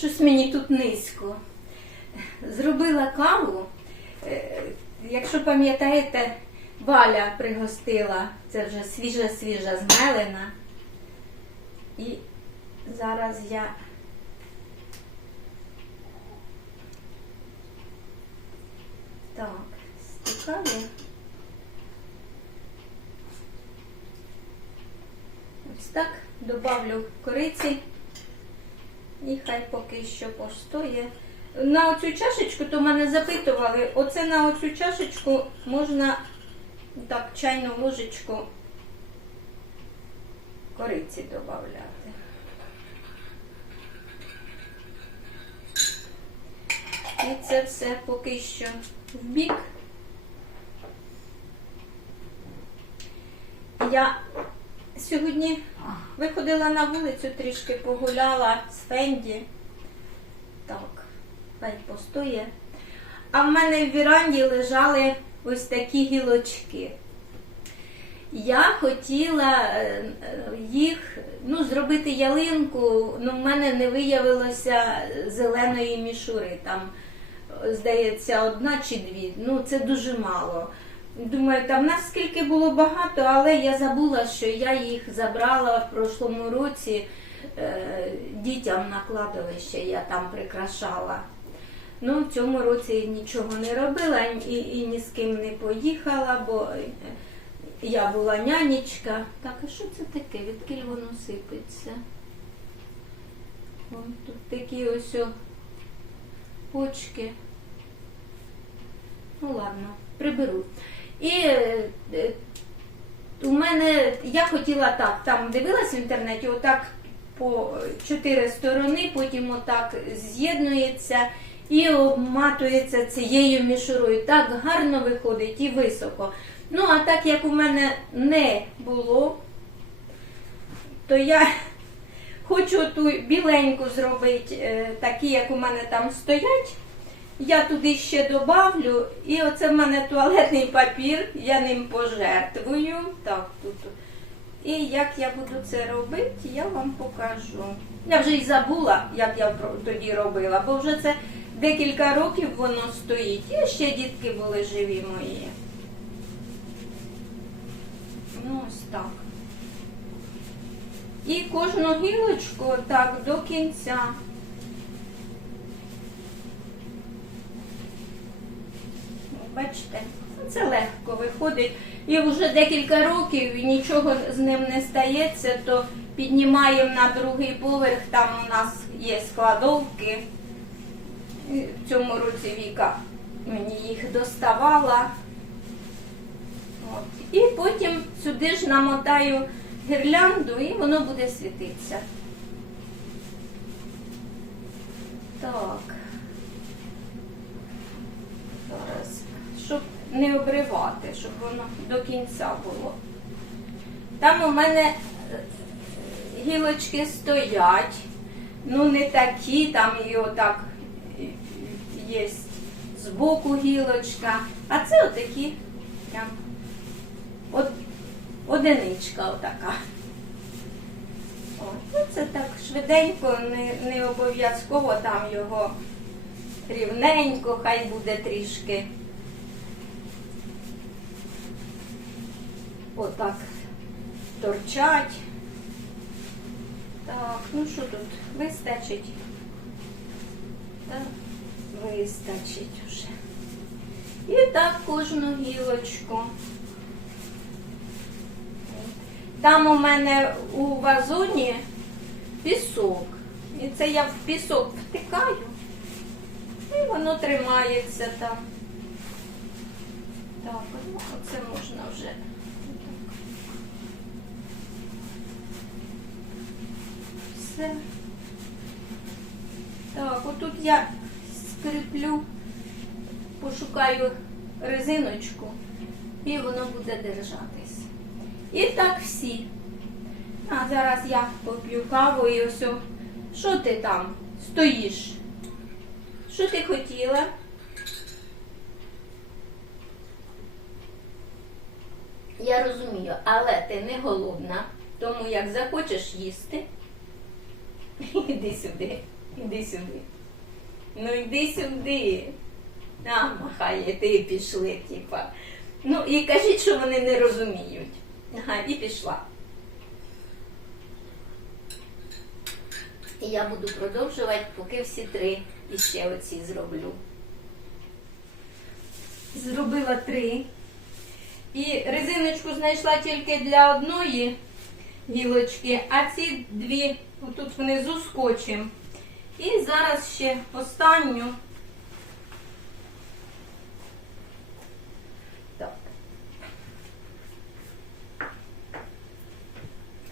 щось мені тут низько. Зробила каву. Е, Якщо пам'ятаєте, Валя пригостила, це вже свіжа-свіжа змелена. І зараз я так, стікаю. Ось так, добавлю кориці. І хай поки що постоє. На оцю чашечку, то мене запитували, оце на оцю чашечку можна так чайну ложечку кориці додати. І це все поки що в бік. Я сьогодні виходила на вулицю, трішки погуляла з Фенді. Так, хай постоє. А в мене в віранді лежали ось такі гілочки. Я хотіла е, їх ну, зробити ялинку, ну в мене не виявилося зеленої мішури. Там, здається, одна чи дві. Ну, це дуже мало. Думаю, там наскільки було багато, але я забула, що я їх забрала в прошлому році е, дітям на кладовище, я там прикрашала. Ну, в цьому році нічого не робила і, і ні з ким не поїхала, бо е, я була нянечка. Так, а що це таке? Відкіль воно сипеться? Вон тут такі ось о почки. Ну ладно, приберу. І е, у мене я хотіла так, там дивилась в інтернеті, отак по чотири сторони, потім отак з'єднується і обматується цією мішурою. Так гарно виходить і високо. Ну, а так як у мене не було, то я хочу ту біленьку зробити, е, такі, як у мене там стоять. Я туди ще добавлю, і оце в мене туалетний папір, я ним пожертвую. Так, тут. І як я буду це робити, я вам покажу. Я вже й забула, як я тоді робила, бо вже це декілька років воно стоїть. І ще дітки були живі мої. Ну, ось так. І кожну гілочку так до кінця. Бачите, це легко виходить. І вже декілька років і нічого з ним не стається, то піднімаємо на другий поверх, там у нас є складовки. В цьому році Віка мені їх доставала. От. І потім сюди ж намотаю гірлянду і воно буде світитися. Так. Зараз, щоб не обривати, щоб воно до кінця було. Там у мене е, гілочки стоять, ну не такі, там і отак є збоку гілочка, а це отакі прям от, одиничка отака. О, ну це так швиденько, не, не обов'язково там його рівненько, хай буде трішки. Отак торчать. Так, ну що тут? Вистачить? Так, вистачить вже. І так кожну гілочку. Там у мене у вазоні пісок. І це я в пісок втикаю. І воно тримається там. Так, ну, оце можна вже. отак. Все. Так, отут я скріплю, пошукаю резиночку, і воно буде держатись. І так всі. А зараз я поп'ю каву і ось. Що ти там стоїш? Що ти хотіла? Я розумію, але ти не голодна, тому як захочеш їсти, іди сюди. Іди сюди. Ну йди сюди. А, махає, ти пішли, типа. Ну і кажіть, що вони не розуміють. Ага, і пішла. І я буду продовжувати, поки всі три іще оці зроблю. Зробила три. І резиночку знайшла тільки для одної гілочки, а ці дві отут внизу скотчем. І зараз ще останню. Так.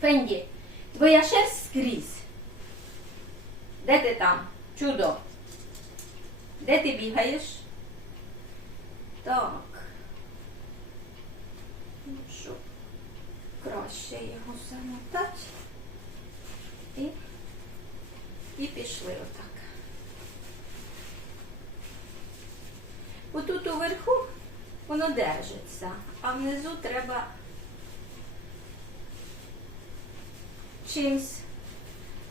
Фенді, твоя шерсть скрізь. Де ти там? Чудо. Де ти бігаєш? Так. Ну, щоб краще його замотати. І, і пішли отак. Отут уверху воно держиться, а внизу треба чимсь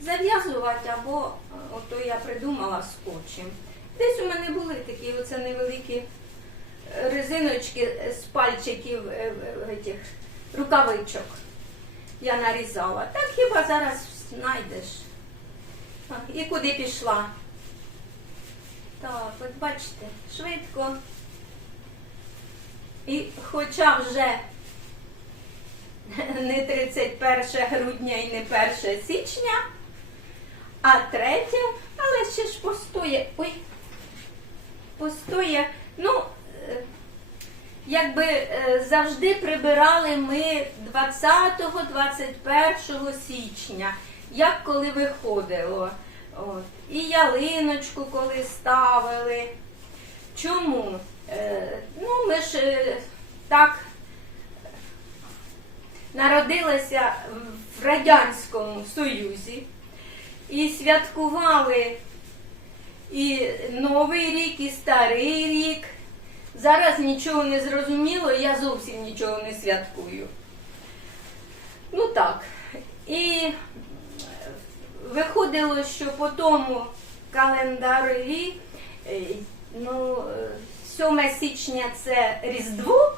зав'язувати або е, ото я придумала скотчем. Десь у мене були такі оце невеликі е, резиночки з пальчиків е, е, рукавичок. Я нарізала. Так хіба зараз знайдеш? А, І куди пішла? Так, от бачите, швидко. І хоча вже не 31 грудня і не 1 січня, а 3, але ще ж постоє. Ой, постоє. Ну, е, якби е, завжди прибирали ми 20-21 січня, як коли виходило. От. І ялиночку коли ставили. Чому? Е, ну, ми ж е, так народилися в Радянському Союзі і святкували і Новий рік, і Старий рік. Зараз нічого не зрозуміло, я зовсім нічого не святкую. Ну так. І виходило, що по тому календарі, е, ну, е, 7 січня це Різдво,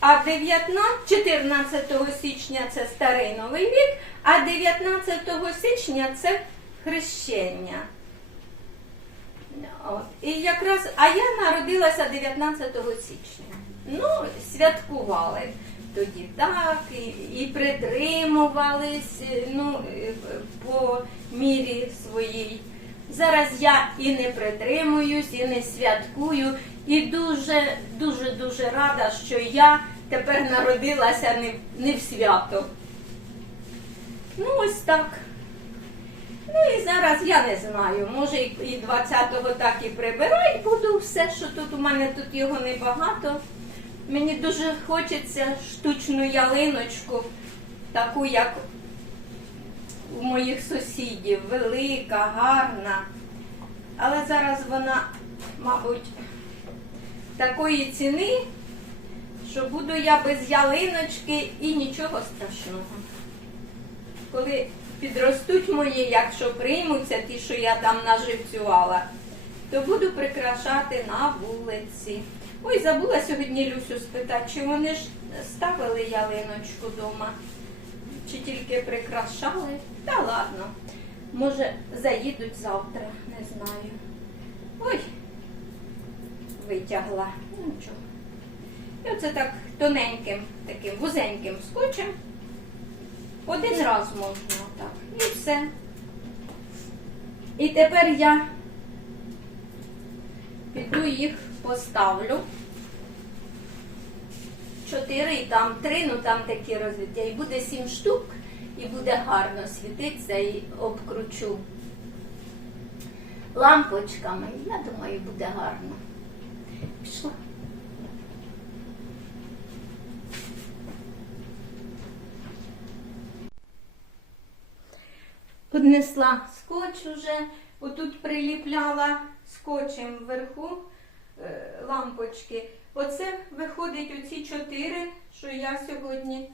а 19, 14 січня це Старий Новий рік, а 19 січня це хрещення. І якраз, а я народилася 19 січня. Ну, святкували тоді так, і, і притримувались ну, е, по мірі своїй. Зараз я і не притримуюсь, і не святкую, і дуже, дуже, дуже рада, що я тепер народилася не, не в свято. Ну, ось так. Ну і зараз я не знаю, може і і 20-го так і прибирати буду все, що тут у мене тут його небагато. Мені дуже хочеться штучну ялиночку, таку, як у моїх сусідів, велика, гарна. Але зараз вона, мабуть, такої ціни, що буду я без ялиночки і нічого страшного коли підростуть мої, якщо приймуться ті, що я там наживцювала, то буду прикрашати на вулиці. Ой, забула сьогодні Люсю спитати, чи вони ж ставили ялиночку вдома, чи тільки прикрашали. Та ладно, може заїдуть завтра, не знаю. Ой, витягла. Ну нічого. І оце так тоненьким, таким вузеньким скотчем. Один раз можна так. І все. І тепер я піду їх поставлю. Чотири і там три, ну там такі розвиття. І буде сім штук, і буде гарно світитися і обкручу лампочками. Я думаю, буде гарно. Пішла. Поднесла скотч уже, отут приліпляла скотчем вверху лампочки. Оце виходить оці чотири, що я сьогодні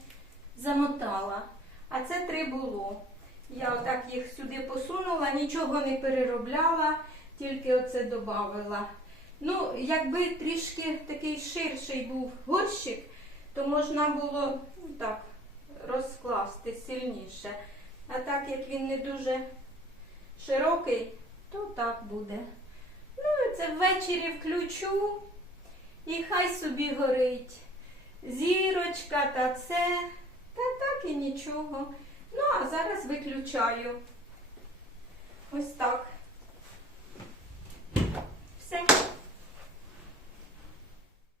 замотала. А це три було. Я отак їх сюди посунула, нічого не переробляла, тільки оце додавила. Ну, якби трішки такий ширший був горщик, то можна було так розкласти сильніше. А так як він не дуже широкий, то так буде. Ну, це ввечері включу і хай собі горить. Зірочка та це, та так і нічого. Ну, а зараз виключаю. Ось так. Все.